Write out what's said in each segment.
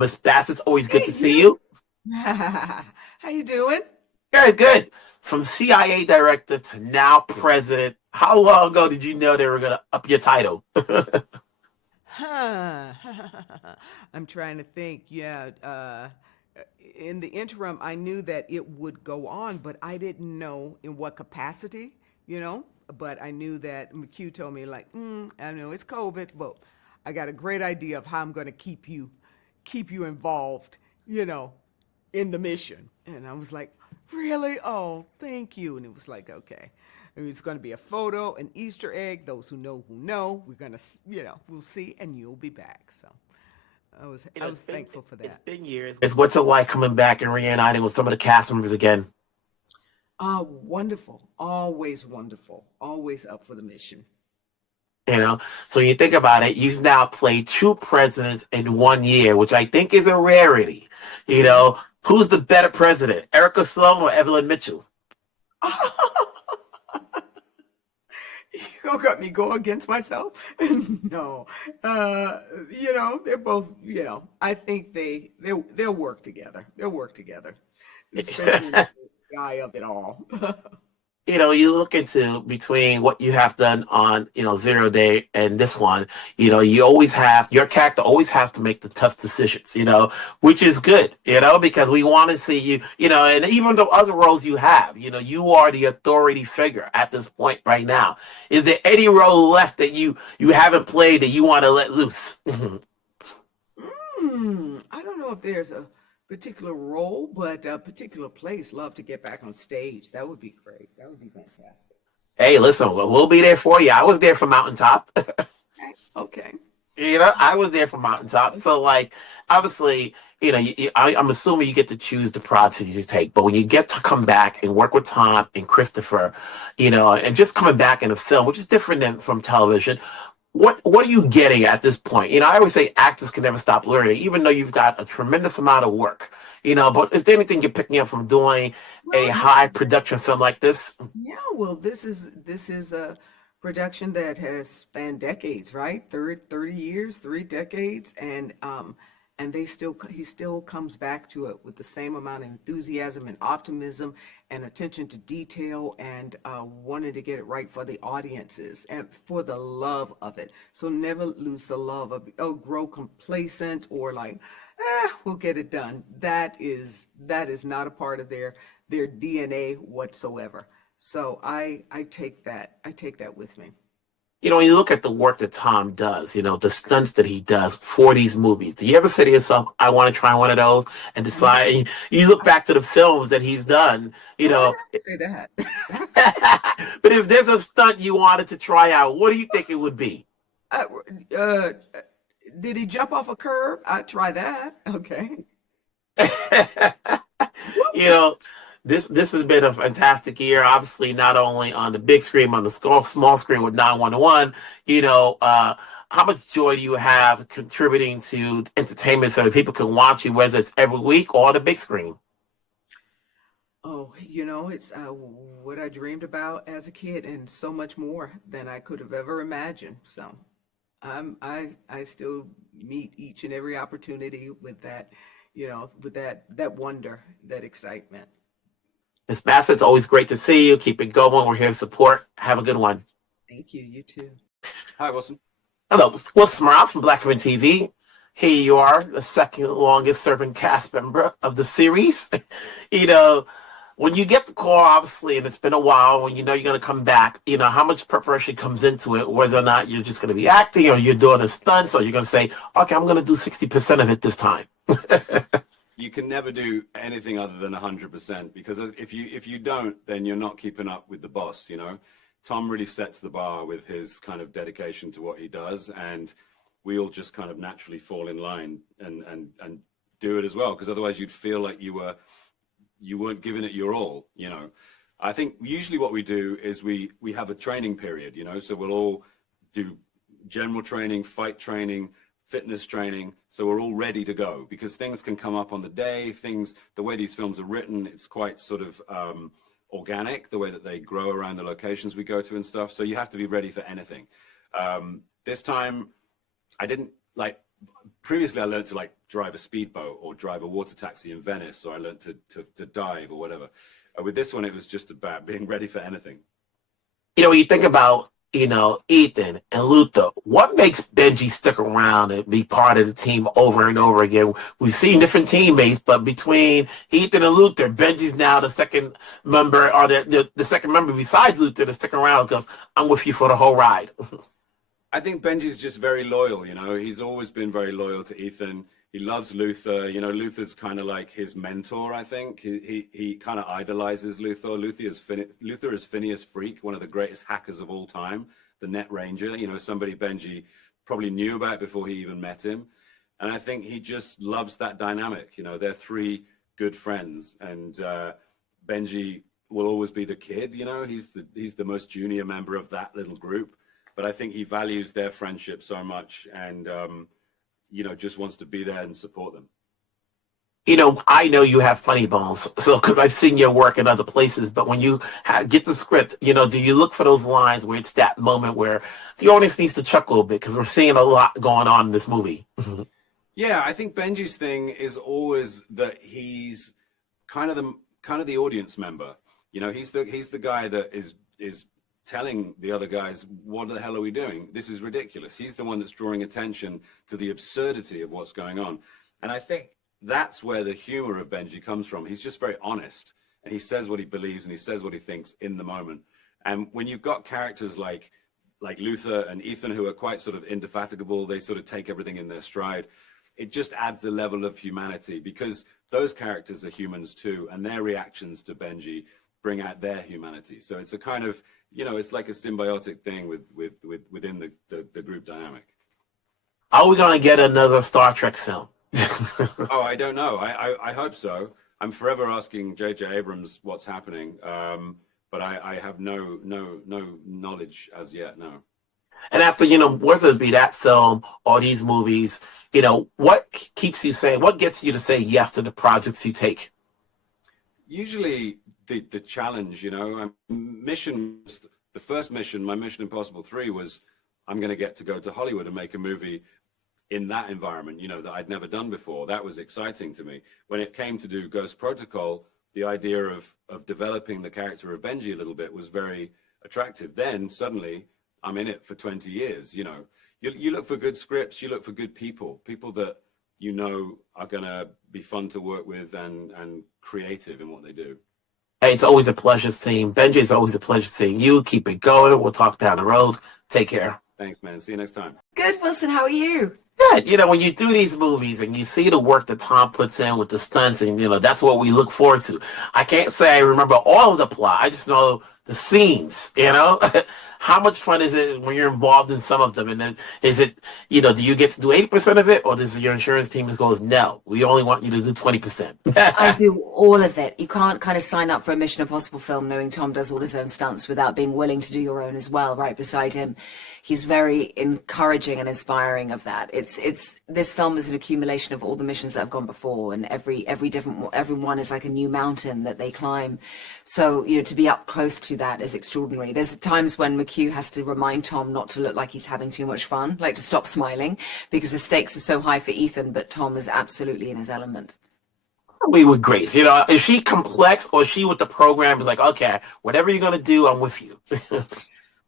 Miss Bassett's always good Hey, to see you. how you doing? Good, good. From CIA director to now president. How long ago did you know they were gonna up your title? Huh. I'm trying to think. Yeah, in the interim, I knew that it would go on, but I didn't know in what capacity, you know. But I knew that McHugh told me like, I know it's COVID, but I got a great idea of how I'm going to keep you involved, you know, in the mission. And I was like, really? Oh, thank you. And it was like, okay. And it's going to be a photo, an Easter egg. Those who know, who know. We're going to, we'll see, and you'll be back. So I was It's been thankful for it's that. been years. It's what's it like coming back and reuniting with some of the cast members again? Wonderful. Always wonderful. Always up for the mission. You know, so you think about it, you've now played two presidents in 1 year, which I think is a rarity. You Yeah. know, who's the better president, Erica Sloan or Evelyn Mitchell? You gonna got me go against myself? No, uh, they're both. I think they'll work together. They'll work together, especially in the guy of it all. You look into between what you have done on, Zero Day and this one, you always have your character always has to make the tough decisions, which is good, because we want to see you, and even the other roles you have, you are the authority figure at this point right now. Is there any role left that you haven't played that you want to let loose? I don't know if there's a particular role, but a particular place. Love to get back on stage. That would be great. That would be fantastic. Hey, listen, we'll be there for you. I was there for Mountaintop. Okay. I was there for Mountaintop. So, like, obviously, I'm assuming you get to choose the projects you take. But when you get to come back and work with Tom and Christopher, and just coming back in a film, which is different than from television, what are you getting at this point? I always say actors can never stop learning, even though you've got a tremendous amount of work. But is there anything you're picking up from doing a Well, high production film like this? yeah, well, this is a production that has spanned decades, right? 30 years, 3 decades, and he still comes back to it with the same amount of enthusiasm and optimism and attention to detail and wanting to get it right for the audiences and for the love of it. So never lose the love of grow complacent or like, we'll get it done. That is not a part of their DNA whatsoever. So I take that with me. When you look at the work that Tom does, the stunts that he does for these movies, do you ever say to yourself, I want to try one of those and No, decide? And you look I, back to the films that he's done, well, I have to say that. but if there's a stunt you wanted to try out, what do you think it would be? Uh, uh, did he jump off a curb? I'd try that. Okay. you know, this has been a fantastic year. Obviously, not only on the big screen, on the small screen with 911. How much joy do you have contributing to entertainment so that people can watch you, whether it's every week or on the big screen? Oh, it's what I dreamed about as a kid and so much more than I could have ever imagined. So I still meet each and every opportunity with that, with that wonder, that excitement. Miss Bassett, it's always great to see you. Keep it going. We're here to support. Have a good one. Thank you. You too. Hi, Wilson. Hello, Will Smiles from Blackfin TV. Here you are, the second longest serving cast member of the series. you know, when you get the call, obviously, and it's been a while, when you know you're going to come back, how much preparation comes into it, whether or not you're just going to be acting or you're doing a stunt, or you're going to say, okay, I'm going to do 60% of it this time. You can never do anything other than 100% because if you don't, then you're not keeping up with the boss, Tom really sets the bar with his kind of dedication to what he does, and we all just kind of naturally fall in line and do it as well, because otherwise you'd feel like you weren't giving it your all. I think usually what we do is we have a training period, so we'll all do general training, fight training, fitness training, so we're all ready to go, because things can come up on the day. The way these films are written, it's quite sort of organic, the way that they grow around the locations we go to and stuff, so you have to be ready for anything. This time I didn't like previously I learned to like drive a speedboat or drive a water taxi in Venice, or I learned to dive or whatever. With this one, it was just about being ready for anything. When you think about, Ethan and Luther, what makes Benji stick around and be part of the team over and over again? We've seen different teammates, but between Ethan and Luther, Benji's now the second member, or the second member besides Luther to stick around because I'm with you for the whole ride. I think Benji's just very loyal, He's always been very loyal to Ethan. He loves Luther. Luther's kind of like his mentor, I think. He kind of idolizes Luther. Luther is Phineas Freak, one of the greatest hackers of all time, the Net Ranger, somebody Benji probably knew about before he even met him. And I think he just loves that dynamic. They're three good friends. And Benji will always be the kid, he's the most junior member of that little group. But I think he values their friendship so much, and just wants to be there and support them. I know you have funny bones, so because I've seen your work in other places. But when you get the script, do you look for those lines where it's that moment where the audience needs to chuckle a bit because we're seeing a lot going on in this movie? Yeah, I think Benji's thing is always that he's kind of the audience member. He's the guy that is telling the other guys, what the hell are we doing? This is ridiculous. He's the one that's drawing attention to the absurdity of what's going on. And I think that's where the humor of Benji comes from. He's just very honest, and he says what he believes and he says what he thinks in the moment. And when you've got characters like Luther and Ethan, who are quite sort of indefatigable, they sort of take everything in their stride. It just adds a level of humanity because those characters are humans too, and their reactions to Benji bring out their humanity. So it's a kind of, it's like a symbiotic thing within the group dynamic. Are we going to get another Star Trek film? Oh, I don't know. I hope so. I'm forever asking J.J. Abrams what's happening, but I have no knowledge as yet. No. And after whether it be that film or these movies, what keeps you saying? What gets you to say yes to the projects you take? Usually the challenge. The first mission, my Mission Impossible 3 was, I'm going to get to go to Hollywood and make a movie in that environment, that I'd never done before. That was exciting to me. When it came to do Ghost Protocol, the idea of developing the character of Benji a little bit was very attractive. Then suddenly I'm in it for 20 years. You look for good scripts, you look for good people that are going to be fun to work with and creative in what they do. Hey, it's always a pleasure seeing Benji. It's always a pleasure seeing you. Keep it going. We'll talk down the road. Take care. Thanks, man. See you next time. Good, Wilson. How are you? Good. When you do these movies and you see the work that Tom puts in with the stunts, and that's what we look forward to. I can't say I remember all of the plot. I just know the scenes. How much fun is it when you're involved in some of them? And then is it, do you get to do 80% of it, or does your insurance team goes, no, we only want you to do 20%? I do all of it. You can't kind of sign up for a Mission Impossible film knowing Tom does all his own stunts without being willing to do your own as well, right beside him. He's very encouraging and inspiring of that. This film is an accumulation of all the missions that have gone before, and every one is like a new mountain that they climb. So, to be up close to that is extraordinary. There's times when McHugh has to remind Tom not to look like he's having too much fun, like to stop smiling, because the stakes are so high for Ethan, but Tom is absolutely in his element. We with Grace, is she complex, or is she with the program is like, okay, whatever you're going to do, I'm with you?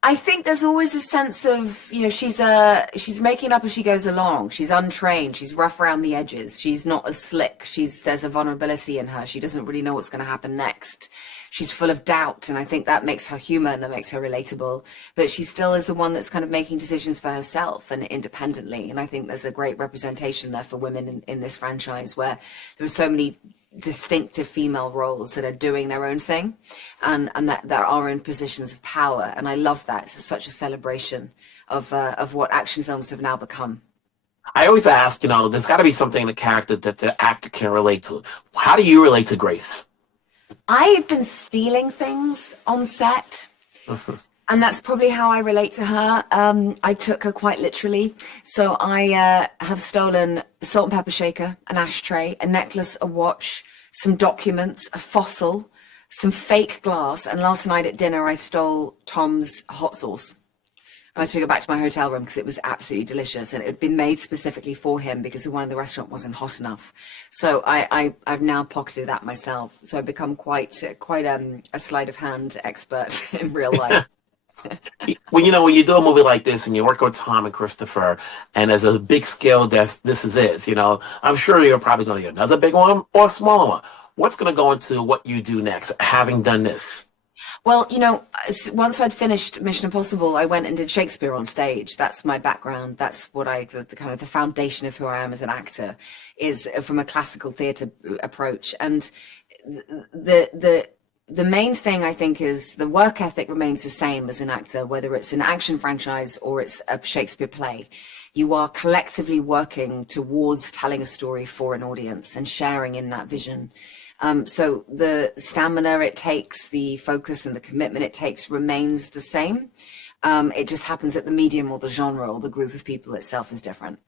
I think there's always a sense of, she's making up as she goes along. She's untrained. She's rough around the edges. She's not as slick. There's a vulnerability in her. She doesn't really know what's going to happen next. She's full of doubt, and I think that makes her human, that makes her relatable. But she still is the one that's kind of making decisions for herself and independently. And I think there's a great representation there for women in this franchise, where there are so many distinctive female roles that are doing their own thing and that are in positions of power. And I love that. It's such a celebration of what action films have now become. I always ask, there's got to be something in the character that the actor can relate to. How do you relate to Grace? I've been stealing things on set. And that's probably how I relate to her. I took her quite literally. So I have stolen a salt and pepper shaker, an ashtray, a necklace, a watch, some documents, a fossil, some fake glass. And last night at dinner, I stole Tom's hot sauce. And I took it back to my hotel room because it was absolutely delicious, and it had been made specifically for him because the one in the restaurant wasn't hot enough. So I've now pocketed that myself. So I've become quite a sleight of hand expert in real life. When when you do a movie like this and you work with Tom and Christopher, and as a big scale this is, I'm sure you're probably going to get another big one or a smaller one. What's going to go into what you do next, having done this? Well, once I'd finished Mission Impossible, I went and did Shakespeare on stage. That's my background. That's what the kind of the foundation of who I am as an actor is from a classical theatre approach. And the main thing I think is the work ethic remains the same as an actor, whether it's an action franchise or it's a Shakespeare play. You are collectively working towards telling a story for an audience and sharing in that vision. So the stamina it takes, the focus and the commitment it takes remains the same. It just happens that the medium or the genre or the group of people itself is different.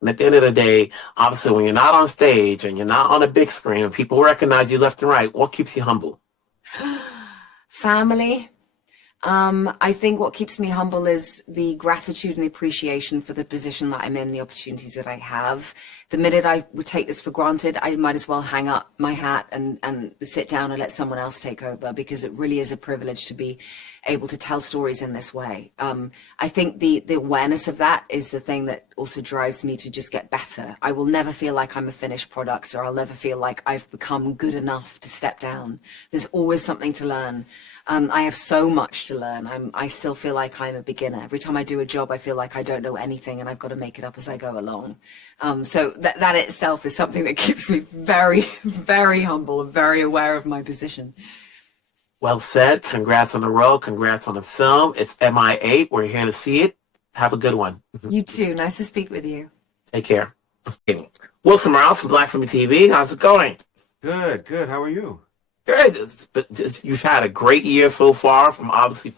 And at the end of the day, obviously, when you're not on stage and you're not on a big screen and people recognize you left and right, what keeps you humble? Family. I think what keeps me humble is the gratitude and the appreciation for the position that I'm in, the opportunities that I have. The minute I would take this for granted, I might as well hang up my hat and sit down and let someone else take over, because it really is a privilege to be able to tell stories in this way. I think the awareness of that is the thing that also drives me to just get better. I will never feel like I'm a finished product, or I'll never feel like I've become good enough to step down. There's always something to learn. I have so much to learn. I still feel like I'm a beginner. Every time I do a job, I feel like I don't know anything and I've got to make it up as I go along. So that itself is something that keeps me very, very humble and very aware of my position. Well said. Congrats on the role. Congrats on the film. It's MI8. We're here to see it. Have a good one. You too. Nice to speak with you. Take care. Wilson Morales from Black Film TV. How's it going? Good. How are you? Good. You've had a great year so far, from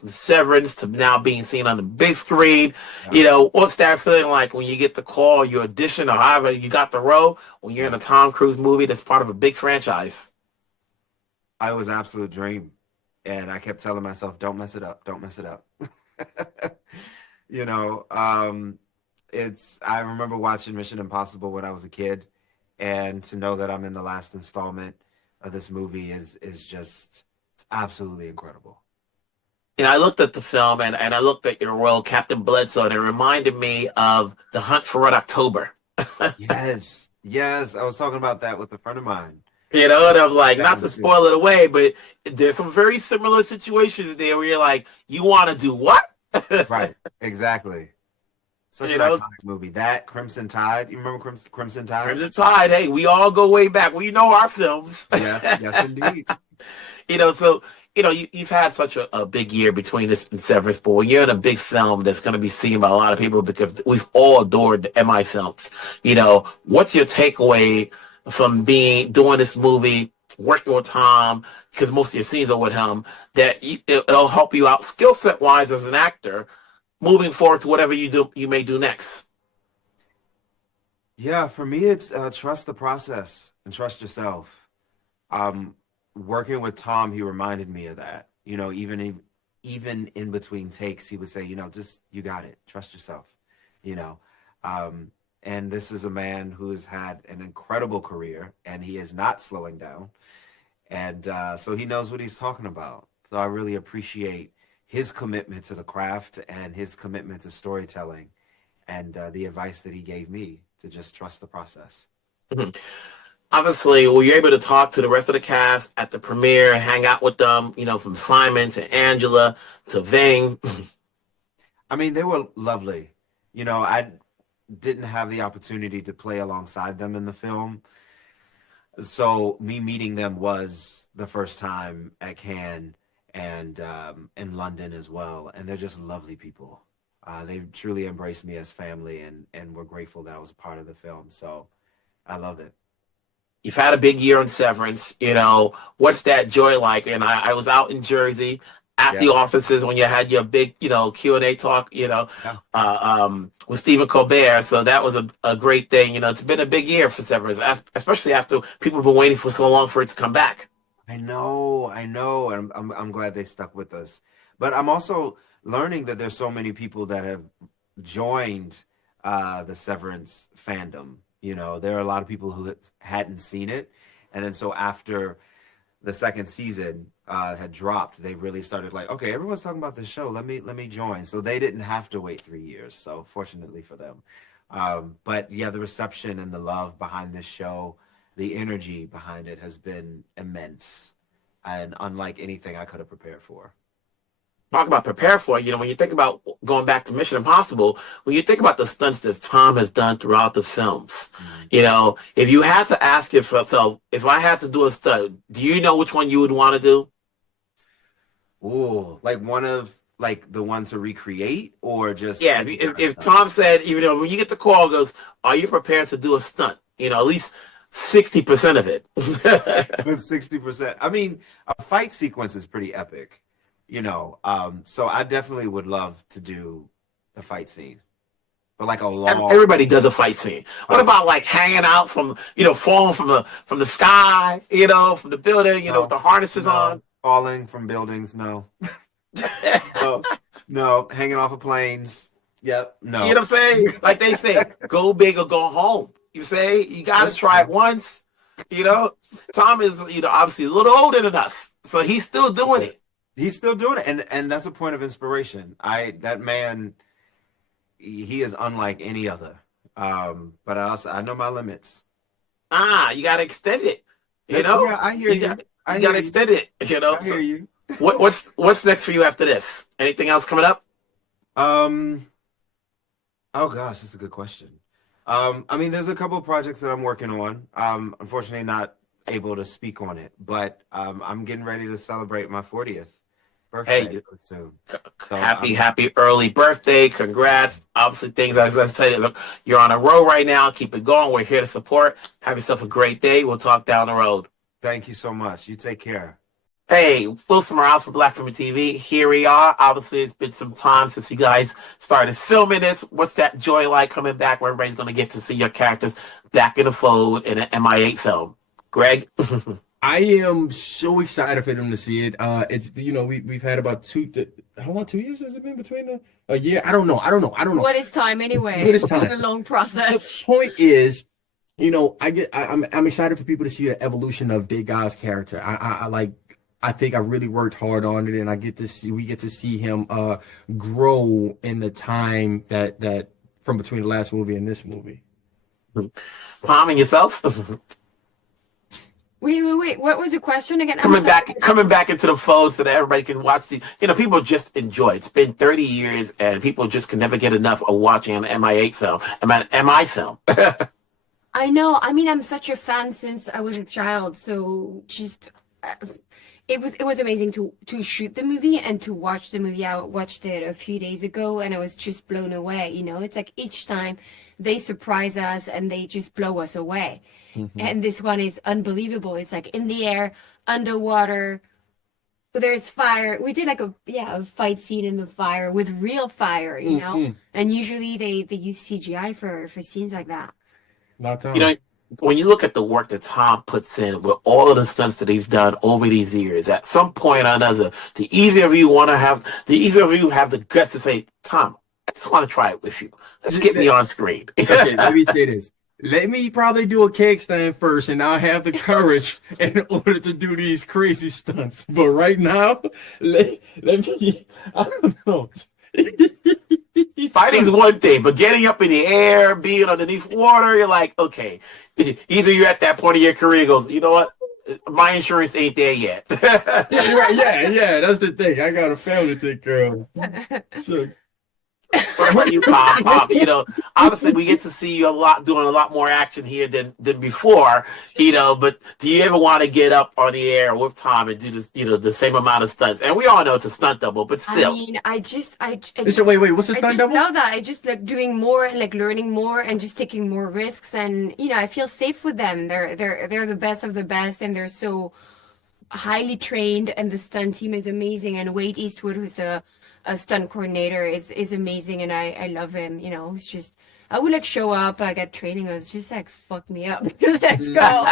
Severance to now being seen on the big screen. Yeah. What's that feeling like when you get the call, you audition, or however you got the role, when you're in a Tom Cruise movie that's part of a big franchise? I was an absolute dream. And I kept telling myself, don't mess it up. Don't mess it up. I remember watching Mission Impossible when I was a kid, and to know that I'm in the last installment of this movie is just, it's absolutely incredible. I looked at the film and I looked at your role, Captain Bledsoe, and it reminded me of The Hunt for Red October. Yes. I was talking about that with a friend of mine. And I'm like, not to spoil it away, but there's some very similar situations there where you're like, you want to do what? Right, exactly. Such an iconic movie. That, Crimson Tide. You remember Crimson Tide? Crimson Tide. Hey, we all go way back. We know our films. Yeah, yes, indeed. You've had such a big year between this and Severance, but when you're in a big film that's going to be seen by a lot of people, because we've all adored the MI films, what's your takeaway from doing this movie, working with Tom, because most of your scenes are with him, that it'll help you out skill set wise as an actor moving forward to whatever you may do next? Yeah, for me, it's trust the process and trust yourself. Working with Tom, he reminded me of that. Even in between takes, he would say, just, you got it. Trust yourself. And this is a man who has had an incredible career, and he is not slowing down. And so he knows what he's talking about. So I really appreciate his commitment to the craft and his commitment to storytelling, and the advice that he gave me to just trust the process. Mm-hmm. Obviously, were you able to talk to the rest of the cast at the premiere, hang out with them, from Simon to Angela to Ving? I mean, they were lovely. I didn't have the opportunity to play alongside them in the film. So me meeting them was the first time at Cannes and in London as well. And they're just lovely people. They truly embraced me as family, and were grateful that I was a part of the film. So I love it. You've had a big year on Severance. What's that joy like? And I was out in Jersey at the offices when you had your big, Q&A talk, with Stephen Colbert. So that was a great thing. It's been a big year for Severance, especially after people have been waiting for so long for it to come back. I know. And I'm glad they stuck with us. But I'm also learning that there's so many people that have joined the Severance fandom. There are a lot of people who hadn't seen it, and then so after the second season had dropped, they really started like, okay, everyone's talking about this show. Let me join. So they didn't have to wait 3 years. So fortunately for them. But yeah, the reception and the love behind this show, the energy behind it has been immense and unlike anything I could have prepared for. Talk about prepare for it. When you think about going back to Mission Impossible, when you think about the stunts that Tom has done throughout the films, if you had to ask yourself, if I had to do a stunt, do you know which one you would want to do? Ooh, like one of the one to recreate, or just if Tom said, when you get the call, goes, are you prepared to do a stunt? At least 60% of it. 60%. I mean, a fight sequence is pretty epic. So I definitely would love to do a fight scene, but like a long. Everybody does a fight scene. What about like hanging out from, falling from the sky, from the building, with the harnesses on? Falling from buildings, no. No, hanging off of planes. Yep, no. You know what I'm saying? Like they say, go big or go home. You say you got to try it once. Tom is, obviously a little older than us, so he's still doing it. He's still doing it, and that's a point of inspiration. That man, he is unlike any other. But I know my limits. You got to extend it. Yeah, I hear you. You got to extend it. I hear you. What's next for you after this? Anything else coming up? Oh gosh, that's a good question. I mean, there's a couple of projects that I'm working on. Unfortunately, not able to speak on it, but I'm getting ready to celebrate my 40th birthday soon. Happy early birthday! Congrats! Obviously, things as I said, look, you're on a roll right now. Keep it going. We're here to support. Have yourself a great day. We'll talk down the road. Thank you so much. You take care. Hey, Wilson Morales from Black Film TV. Here we are. Obviously, it's been some time since you guys started filming this. What's that joy like coming back where everybody's going to get to see your characters back in the fold in an MI8 film? Greg? I am so excited for them to see it. It's we've had about how long? 2 years has it been between a year? I don't know. What is time anyway? What is time? It's been a long process. The point is, I'm excited for people to see the evolution of Degas' character. I think I really worked hard on it, and we get to see him grow in the time that from between the last movie and this movie. Palming yourself? Wait. What was the question again? Coming back into the fold so that everybody can watch the. People just enjoy it. It's been 30 years, and people just can never get enough of watching an MI8 film. MI film. I know. I mean, I'm such a fan since I was a child. So just. It was amazing to shoot the movie and to watch the movie. I watched it a few days ago and I was just blown away. It's like each time they surprise us and they just blow us away. Mm-hmm. And this one is unbelievable. It's like in the air, underwater, there's fire. We did like a fight scene in the fire with real fire, Mm-hmm. And usually they use CGI for scenes like that. Not time. When you look at the work that Tom puts in with all of the stunts that he's done over these years, at some point or another, the easier you have the guts to say, Tom, I just want to try it with you. Let's get me on screen. Okay, let me say this. Let me probably do a cake stand first, and I'll have the courage in order to do these crazy stunts. But right now, let me, I don't know. Fighting's one thing, but getting up in the air, being underneath water, you're like, okay. Either you're at that point of your career, goes, you know what? My insurance ain't there yet. Yeah, right. Yeah. That's the thing. I got a family to take care of. So, What about you, Pop? Obviously we get to see you doing a lot more action here than before, but do you ever want to get up on the air with Tom and do this, the same amount of stunts? And we all know it's a stunt double, but still. I mean, I just wait, what's a stunt double? I just know that. I just like doing more and like learning more and just taking more risks, and I feel safe with them. They're the best of the best, and they're so highly trained, and the stunt team is amazing. And Wade Eastwood, who's the stunt coordinator, is amazing, and I love him. It's just I would like show up, I get training, I was just like, fuck me up. Let's go.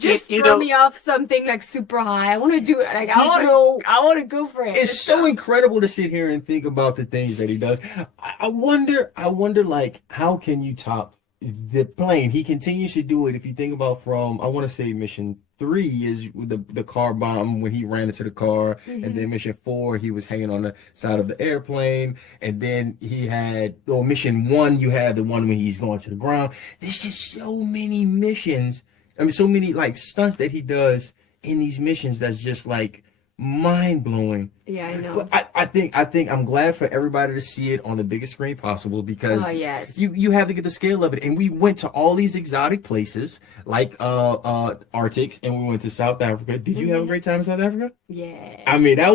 just you throw know, me off something like super high. I want to do it. Like You know, I want to go for it. it's so incredible to sit here and think about the things that he does. I wonder, like, how can you top the plane? He continues to do it. If you think about from, I want to say mission 3 is the car bomb when he ran into the car, and then mission 4 he was hanging on the side of the airplane, and then he had, or mission 1 you had the one when he's going to the ground. There's just so many missions. I mean, so many like stunts that he does in these missions that's just like mind blowing. Yeah, I know. But I think I'm glad for everybody to see it on the biggest screen possible, because Oh, yes. you have to get the scale of it. And we went to all these exotic places like Arctics, and we went to South Africa. Did you have a great time in South Africa? Yeah. I mean, that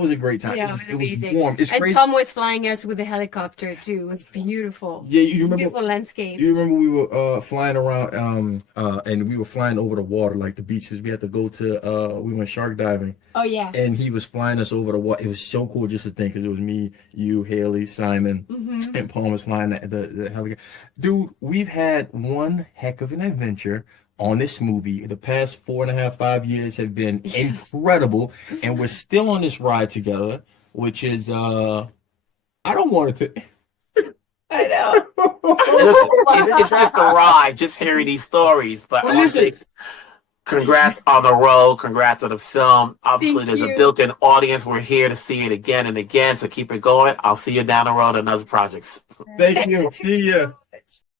was a great time. Yeah, It was amazing. warm. It's and crazy. Tom was flying us with a helicopter too. It was beautiful. Yeah, you remember? Beautiful landscape. You remember we were flying around and we were flying over the water, like the beaches. We had to go to we went shark diving, Oh yeah. and he was flying us over the water. It was so cool just to think, because it was me, you, Hayley, Simon, and Paul was flying the helicopter. Dude, we've had one heck of an adventure on this movie. The past 4.5, 5 years have been incredible, and we're still on this ride together, which is I don't want it to. I know. listen, it's just a ride, just hearing these stories. But Listen. honestly, congrats on the road. Congrats on the film. Obviously, Thank there's a you. built-in audience. We're here to see it again and again. So keep it going. I'll see you down the road on other projects. Thank you. See ya.